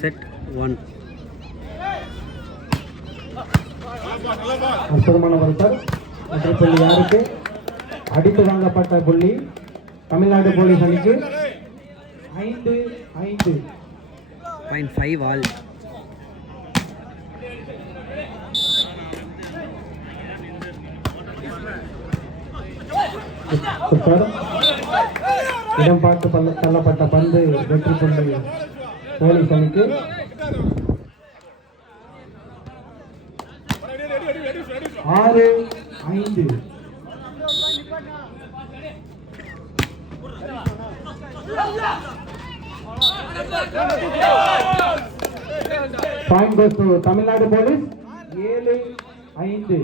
Set 1. அற்புதமான வருத்தர். வெற்றி புள்ளி யாருக்கு? அடித்து வாங்கப்பட்ட புள்ளி தமிழ்நாடு போலீஸ் அணிக்கு 5-5. 0.5 ஆல். இடம் பார்த்து தள்ளப்பட்ட பந்து வெற்றி புள்ளி போலீஸ் அணிக்கு. ஆறு 5. Point goes to Tamil Nadu police. 7-5.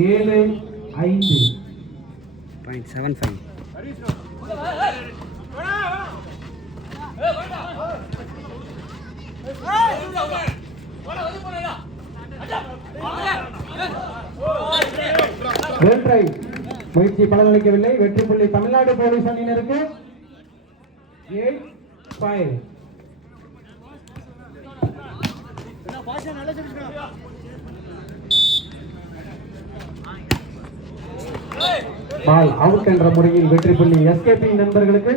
7-5. 0.75. Well try. முயற்சி பலனளிக்கவில்லை. வெற்றி புள்ளி தமிழ்நாடு போலீஸ் அணியினருக்கு 8-5. பால் அவுட் என்ற முறையில் வெற்றி புள்ளி எஸ்கேபி நண்பர்களுக்கு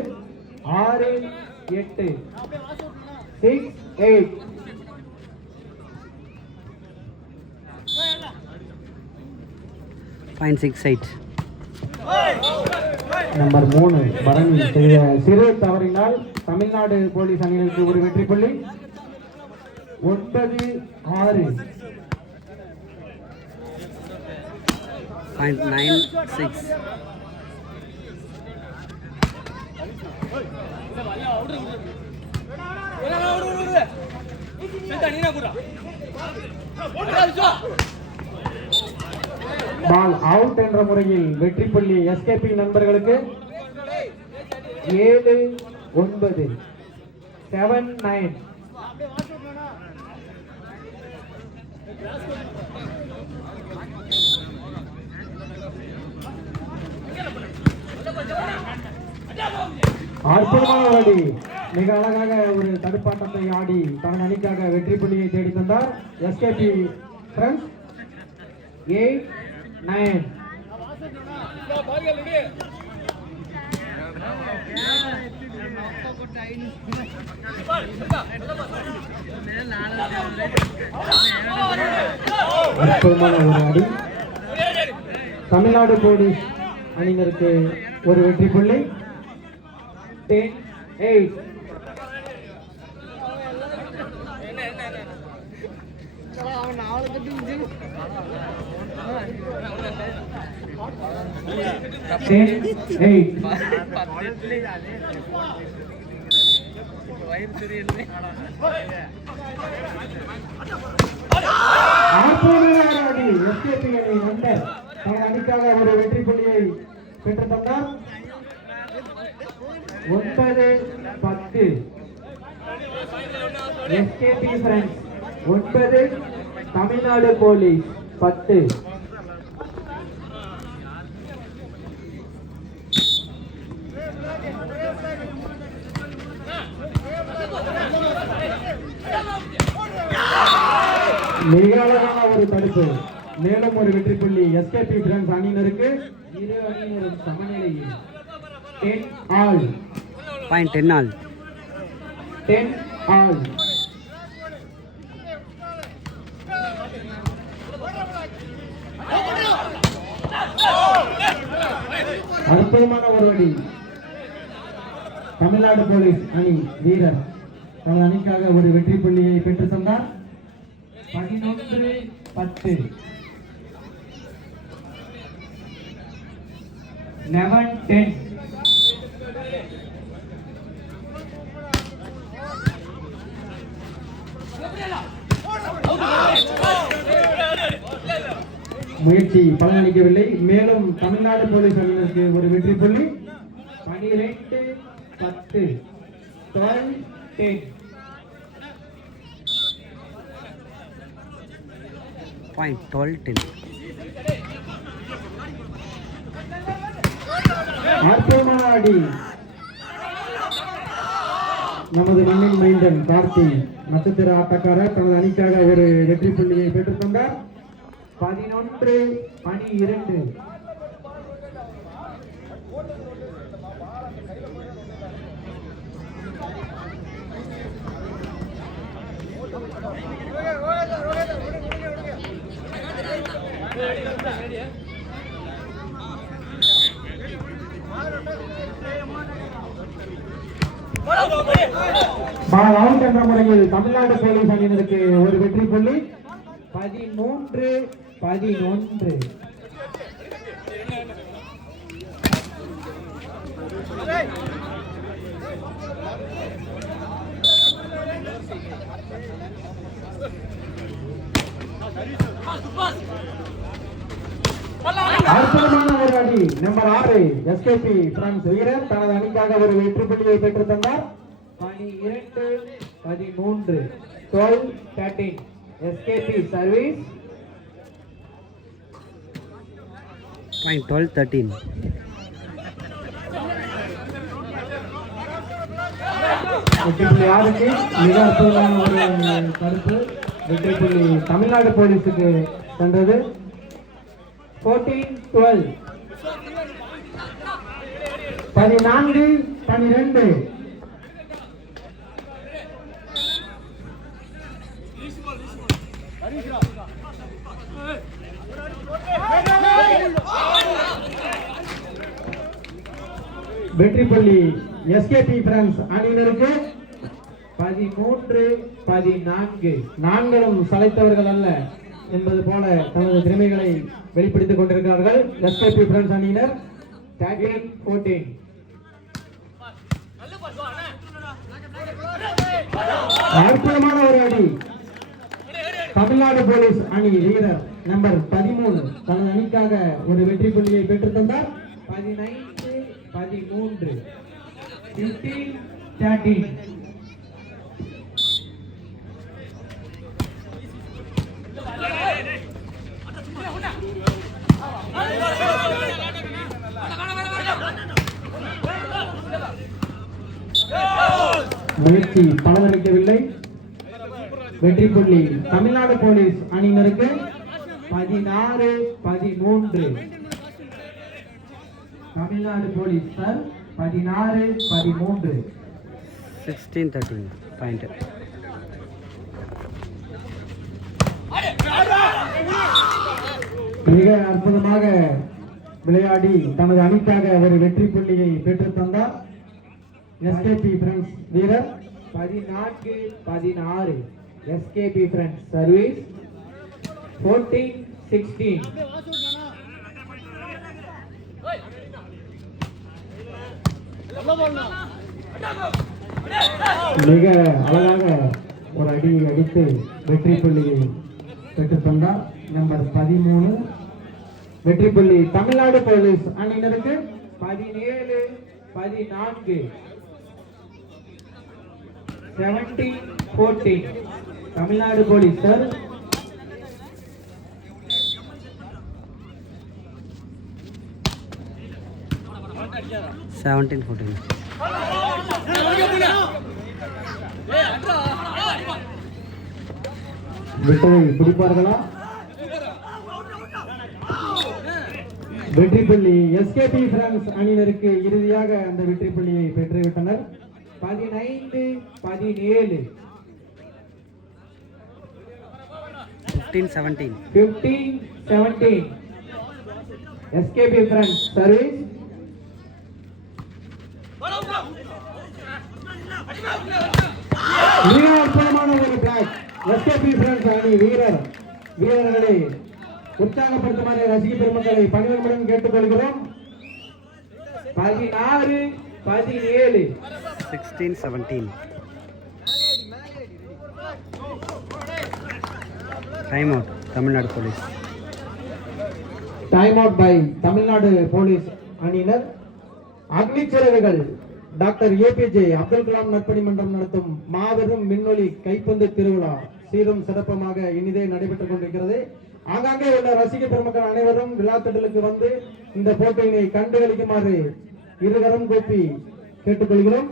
6-8. 6-8. நம்பர் 3 பரணி சிறு தவறினால் தமிழ்நாடு போலீஸ் அணியினருக்கு ஒரு வெற்றி புள்ளி. 9-6. 0.96. பால் அவுட் என்ற முறையில் வெற்றி புள்ளி எஸ்கேபி நண்பர்களுக்கு 7-9. 7-9. அற்புதமான அடி. மிக அழகாக ஒரு தடுப்பாட்டத்தை ஆடி தனது அணிக்காக வெற்றி புள்ளியை தேடி தந்தார் எஸ்கேபி ஃப்ரெண்ட்ஸ். 8-9. அற்புதமான ஒரு அடி. தமிழ்நாடு போலீஸ் அணியினருக்கு ஒரு வெற்றி புள்ளி. 10-8. அணிக்காக ஒரு வெற்றி புள்ளியை பெற்று தந்தார். 9-10. SKB friends 9, Tamil Nadu police 10. மிக அழகான ஒரு தடுப்பு. மேலும் ஒரு வெற்றி புள்ளி எஸ்கேபி ஃப்ரெண்ட்ஸ் அணியினருக்கு. இரு அணியினரும் சமநிலையில் 10 all. 0.10 all. 10 all. அற்புதமான ஒரு அடி. தமிழ்நாடு போலீஸ் அணி வீரர் தனது அணிக்காக ஒரு வெற்றி புள்ளியை பெற்று தந்தார். 11-10. 11-10. முயற்சி பலனளிக்கவில்லை. மேலும் தமிழ்நாடு போலீஸ் அணியினருக்கு ஒரு வெற்றி புள்ளி. 12-10. 12-10. 0.12-10. அற்புதமான அடி. நமது மண்ணின் மைந்தன் கார்த்தி நட்சத்திர ஆட்டக்காரர் தனது அணிக்காக ஒரு வெற்றி புள்ளியை பெற்றுக் கொண்டார். 11-12. அவுட் என்ற முறையில் தமிழ்நாடு போலீஸ் அணியினருக்கு ஒரு வெற்றி புள்ளி. 13-11. அற்புதமான ஒரு அடி. நம்பர் 6 எஸ்கேபி பிரான்ஸ் வீரர் தனது அணிக்காக ஒரு வெற்றி புள்ளியை பெற்று தந்தார். 12-13. 12-13. SKB service. 12-13. வெற்றி புள்ளி 6க்கு மிக அற்புதமான ஒரு கருத்து. வெற்றி புள்ளி தமிழ்நாடு போலீஸுக்கு சென்றது. 14-12. 14-12. வெற்றி புள்ளி எஸ்கேபி பிரான்ஸ் அணியினருக்கு. 13-14. நான்களும் சளைத்தவர்கள் அல்ல என்பது போல தனது திறமைகளை வெளிப்படுத்திக் கொண்டிருக்கிறார்கள் எஸ்கேபி பிரான்ஸ் அணியினர். 13-14. அற்புதமான ஒரு அடி. தமிழ்நாடு போலீஸ் அணி வீரர் நம்பர் 13 தனது அணிக்காக ஒரு வெற்றி புள்ளியை பெற்றுத் தந்தார். 15-13. 15-13. முயற்சி பலனளிக்கவில்லை. வெற்றி புள்ளி தமிழ்நாடு போலீஸ் அணியினருக்கு. 16-13. Tamil Nadu police sir 16-13. 16-13 பாயிண்ட். மிக அற்புதமாக விளையாடி தனது அணிக்காக ஒரு வெற்றி புள்ளியை பெற்றுத் தந்தார் எஸ்கேபி பிரான்ஸ் வீரர். 14-16. SKB France service. 14-16. மிக அழகாக ஒரு அடி அடித்து வெற்றி புள்ளியை பெற்றுத் தந்தார் நம்பர் 13. வெற்றி புள்ளி தமிழ்நாடு போலீஸ் அணியினருக்கு. 17-14. 17-14. Tamil Nadu police sir. செவன்டீன் 14. விட்டதை பிடிப்பார்களா? வெற்றி புள்ளி எஸ்கேபி பிரான்ஸ் அணியினருக்கு இறுதியாக அந்த வெற்றி புள்ளியை பெற்றுவிட்டனர். 15-17. 15-17. 15-17. SKB France service. மிக அற்புதமான ஒரு பிளாக். எஸ்கேபி பிரான்ஸ் அணி வீரர்களை உற்சாகப்படுத்துமாறு ரசிக பெருமக்களை பணிவன்புடன் கேட்டுக்கொள்கிறோம். 16-17. 16-17. Time out Tamil Nadu police. Time out by Tamil Nadu police அணியினர். அக்னிச்சிறகுகள் டாக்டர் ஏபிஜே அப்துல் கலாம் நற்பணி மன்றம் நடத்தும் மாபெரும் விண்வெளி கைப்பந்து திருவிழா சீரும் சிறப்பமாக இனிதே நடைபெற்றுக் கொண்டிருக்கிறது. ஆங்காங்கே உள்ள ரசிக பெருமக்கள் அனைவரும் விழாத்தடலுக்கு வந்து இந்த போட்டியினை கண்டுகளிக்குமாறு இருகரம் கூப்பி கேட்டுக்கொள்கிறோம்.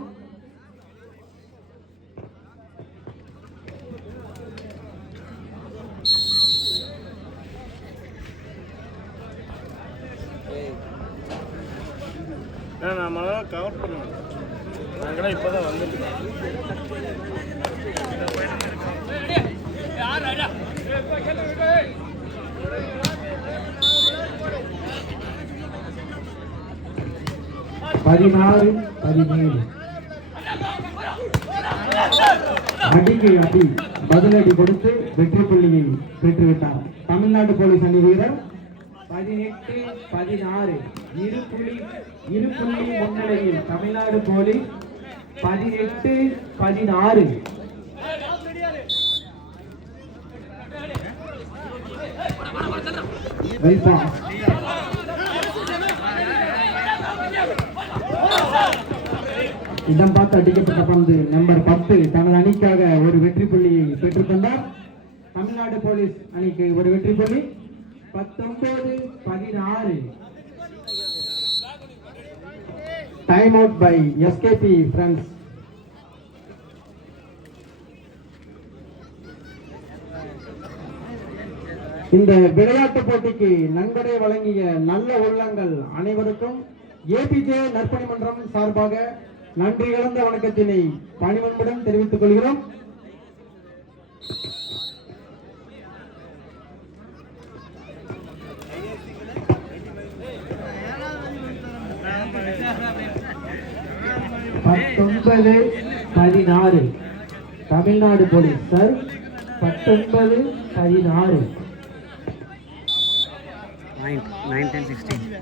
நம்மளால கவர் பண்ணுவோம். நாங்களாம் இப்போ தான் வந்துருக்கோம். பதினாறு 17 அடிக்கு அடி பதிலடி கொடுத்து வெற்றி புள்ளியை பெற்றுவிட்டார் தமிழ்நாடு போலீஸ் அணி வீரர். 18-16 இரு புள்ளி முன்னிலையில் தமிழ்நாடு போலீஸ் 18-16. இடம் பார்த்து அடிக்கப்பட்ட பந்து நம்பர் 10 தனது அணிக்காக ஒரு வெற்றி புள்ளியை பெற்றுத்தந்தார். தமிழ்நாடு போலீஸ் அணிக்கு ஒரு வெற்றி புள்ளி. 19-16. Time out by SKP friends. இந்த விளையாட்டு போட்டிக்கு நன்கொடை வழங்கிய நல்ல உள்ளங்கள் அனைவருக்கும் ஏபிஜே நற்பணி மன்றம் சார்பாக நன்றி கலந்த வணக்கத்தினை பணிவன்புடன் தெரிவித்துக் கொள்கிறோம். பத்தொன்பது 16 தமிழ்நாடு போலீஸ் சார். 19-16. 9-10-16.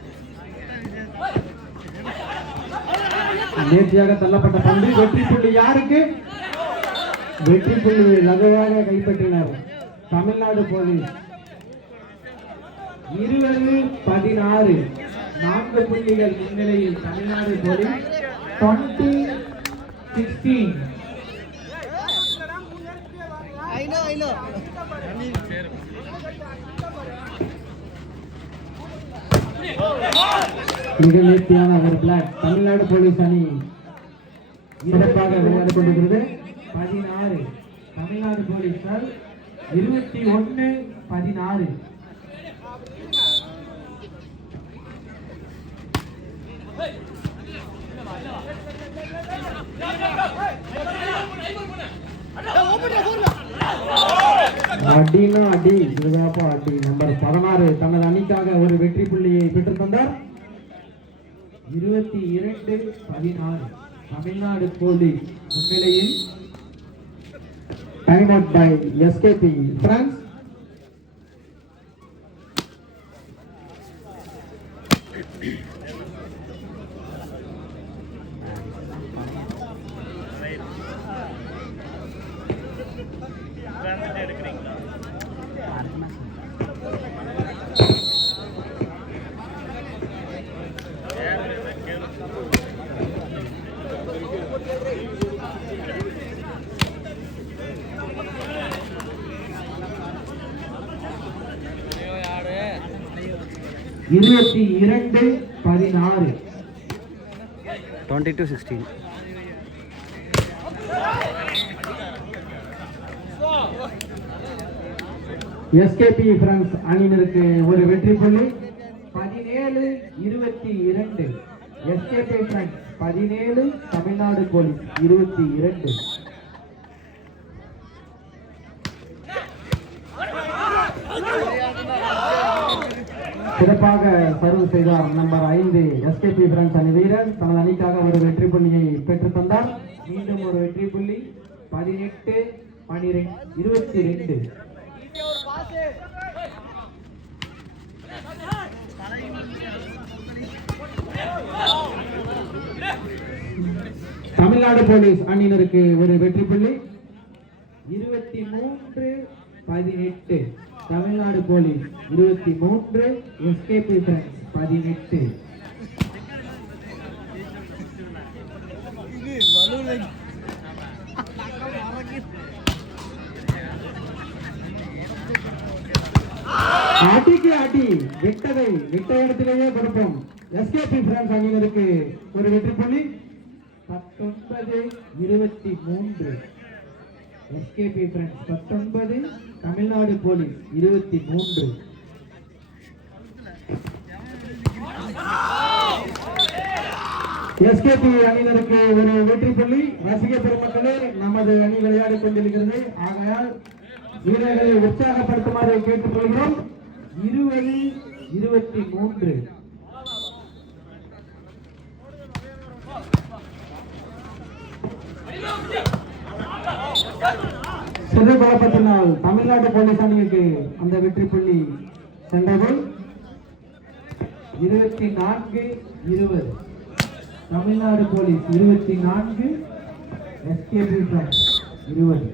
நேர்த்தியாக தள்ளப்பட்ட பந்து வெற்றி புள்ளி யாருக்கு? வெற்றி புள்ளியை லகுவாக கைப்பற்றினர் தமிழ்நாடு போலீஸ். 20-16 4 புள்ளிகள் முன்னிலையில் தமிழ்நாடு போலீஸ் 20-16. மிக நேர்த்தியான ஒரு பிளாக் தமிழ்நாடு போலீஸ் அணி சிறப்பாக விளையாடிக் கொண்டிருக்கிறது. 16 தமிழ்நாடு போலீசார். 21-16. அடினா அடி இதுதாப்பா அடி. நம்பர் 16 தனது அணிக்காக ஒரு வெற்றி புள்ளியை பெற்றுத் தந்தார். 22-16 தமிழ்நாடு போலீஸ் முன்னிலையில். Time out by SKP France. இருபத்தி 22-16. 22-16. எஸ்கேபி பிரான்ஸ் அணியினருக்கு ஒரு வெற்றி புள்ளி. 17-22 எஸ்கேபி பிரான்ஸ் 17, தமிழ்நாடு போலீஸ் 22. சிறப்பாக சர்வ் செய்தார் நம்பர் 5 எஸ்கேபி பிரான்ஸ் அணி வீரர். தனது அணிக்காக ஒரு வெற்றி புள்ளியை பெற்றுத் தந்தார். மீண்டும் ஒரு வெற்றி புள்ளி. 18-22. தமிழ்நாடு போலீஸ் அணியினருக்கு ஒரு வெற்றி புள்ளி. 23-18 தமிழ்நாடு போலீஸ் 23, எஸ்கேபி பிரான்ஸ் 18. அடிக்கு அடி விட்டதை விட்ட இடத்திலேயே கொடுப்போம். எஸ்கேபி பிரான்ஸ் அணியினருக்கு ஒரு வெற்றி புள்ளி. 19-23 SKP France 19, Tamil Nadu police 23. SKP அணியினருக்கு ஒரு வெற்றி புள்ளி. ரசிக பெருமக்களே, நமது அணி விளையாடிக் கொண்டிருக்கிறது. ஆகையால் வீரர்களை உற்சாகப்படுத்துமாறு கேட்டுக்கொள்கிறோம். 20-23 சிறு குழப்பத்தினால் தமிழ்நாடு போலீஸ் அணிக்கு அந்த வெற்றி புள்ளி சென்றது. 24-20 தமிழ்நாடு போலீஸ் 24, எஸ்கேபி பிரான்ஸ் 20.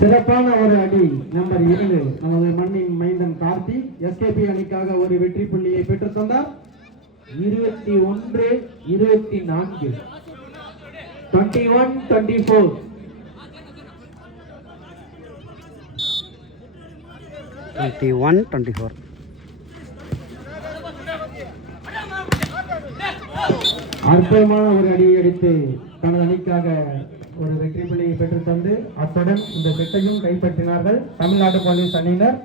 சிறப்பான ஒரு அடி நம்பர் 7 நமது மண்ணின் மைந்தன் கார்த்தி எஸ்கேபி அணிக்காக ஒரு வெற்றி புள்ளியை பெற்றுத் தந்தார். 21-24 21-24 21-24. அற்புதமான ஒரு அடியை அடித்து தனது அணிக்காக ஒரு வெற்றி புள்ளியை பெற்றுத் தந்து அத்துடன் இந்த செட்டையும் கைப்பற்றினார்கள் தமிழ்நாடு போலீஸ் அணியினர்.